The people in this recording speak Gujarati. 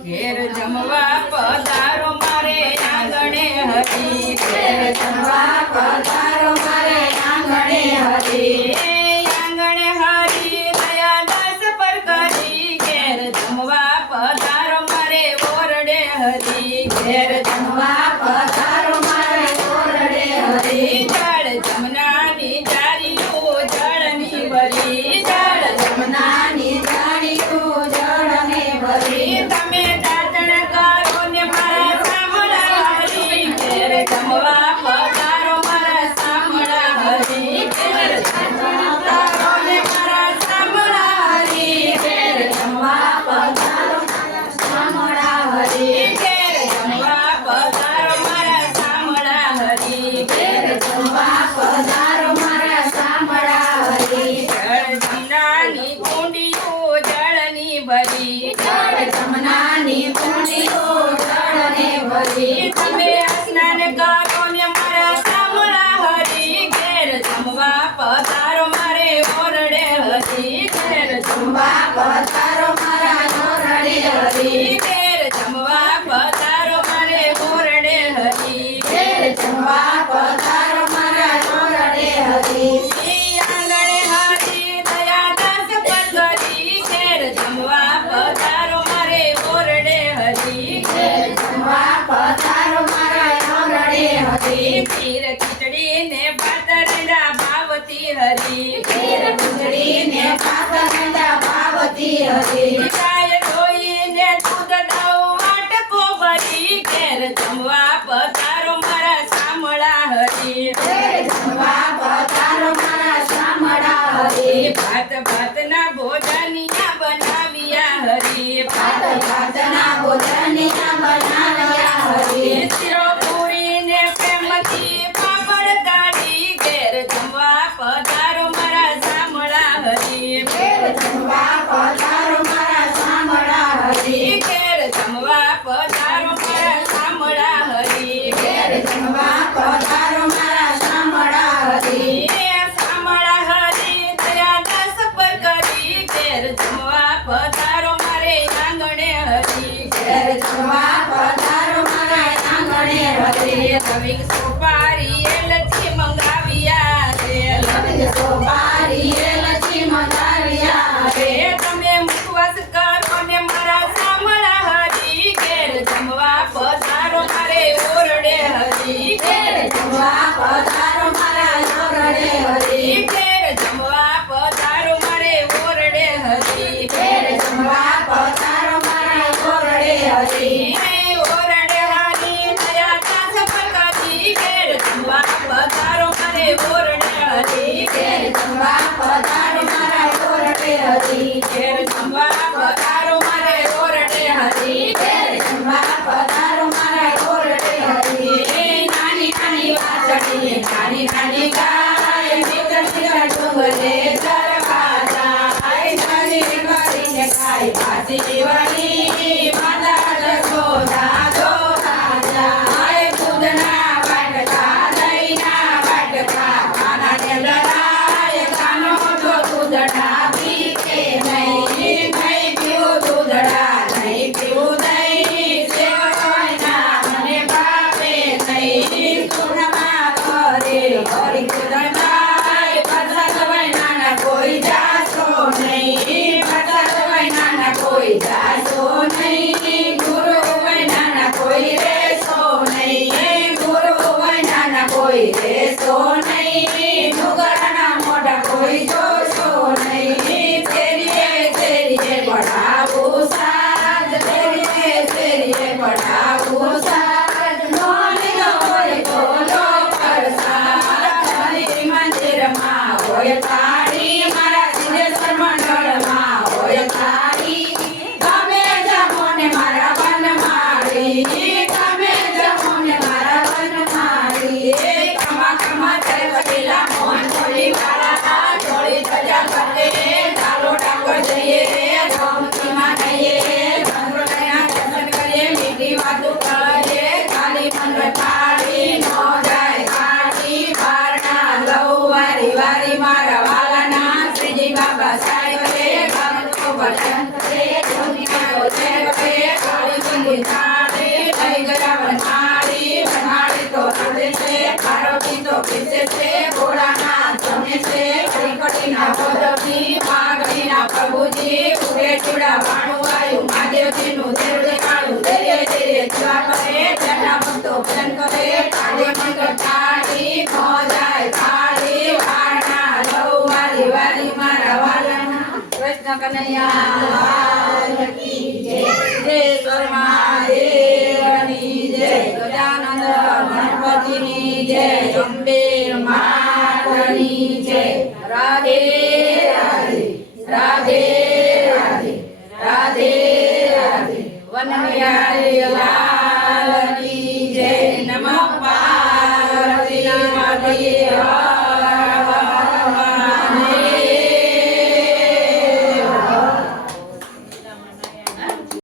ઘેર જમવા પધારો everybody. પધારો મારા ઓરડે હરી ખીર ખીચડી ને ભાત રંડા ભાવતી હરી ખીર ખીચડી ને ભાત રંડા ભાવતી હરી ગાય ધોઈ ને દૂધ દઉં વાટકો ભરી ઘેર જમવા પધારો મારા સામળા હરી ઘેર જમવા પધારો મારા સામળા હરી ભાત ભાતના ભોજનિયા બનાવ્યા હરી ભાત ભાતના ભોજનિયા લવિંગ સોપારી એલચી મંગાવ્યા રે લવિંગ તમે મુખવાસ કરો ને મારા સામળા હરી જમવા પધારો મારે ઓરડે હરી. ઘેર જમવા મારા ઓરડે હરી ઘેર જમવા પધારો મારે ઓરડે હરી જમવા પધારો મારા ઓરડે હરી ઘેર મારે ઓરડે હરી ઘેર જમવા પધારો મારા ઓરડે હરી નાની નાની વાસળી નાની ગાય મીટર મીટર ડુંગરે ચરવાતા આય નાની કરીને ખાય વાળી છે કડીના પદવી માગણીના પ્રભુજી ઉડે ચૂડા વાણું વાયુ મહાદેવજીનું દેવ દેખાડું ધીરે ધીરે જવા કરે જના ભક્તો ભજન કરે તાળી મંગળ તાળી મોજાય તાળી વાણા લઉ વાલી વાલી મારા વાલાના કૃષ્ણ કનૈયા લાલ કી જય જય પરમાદેવની જય ગજાનંદ ગણપતિની જય અંબે માતની જય. રાધે રાધે. રાધે રાધે. રાધે રાધે. વનવિહારી લાલની જય. નમઃ પાર્વતી પતયે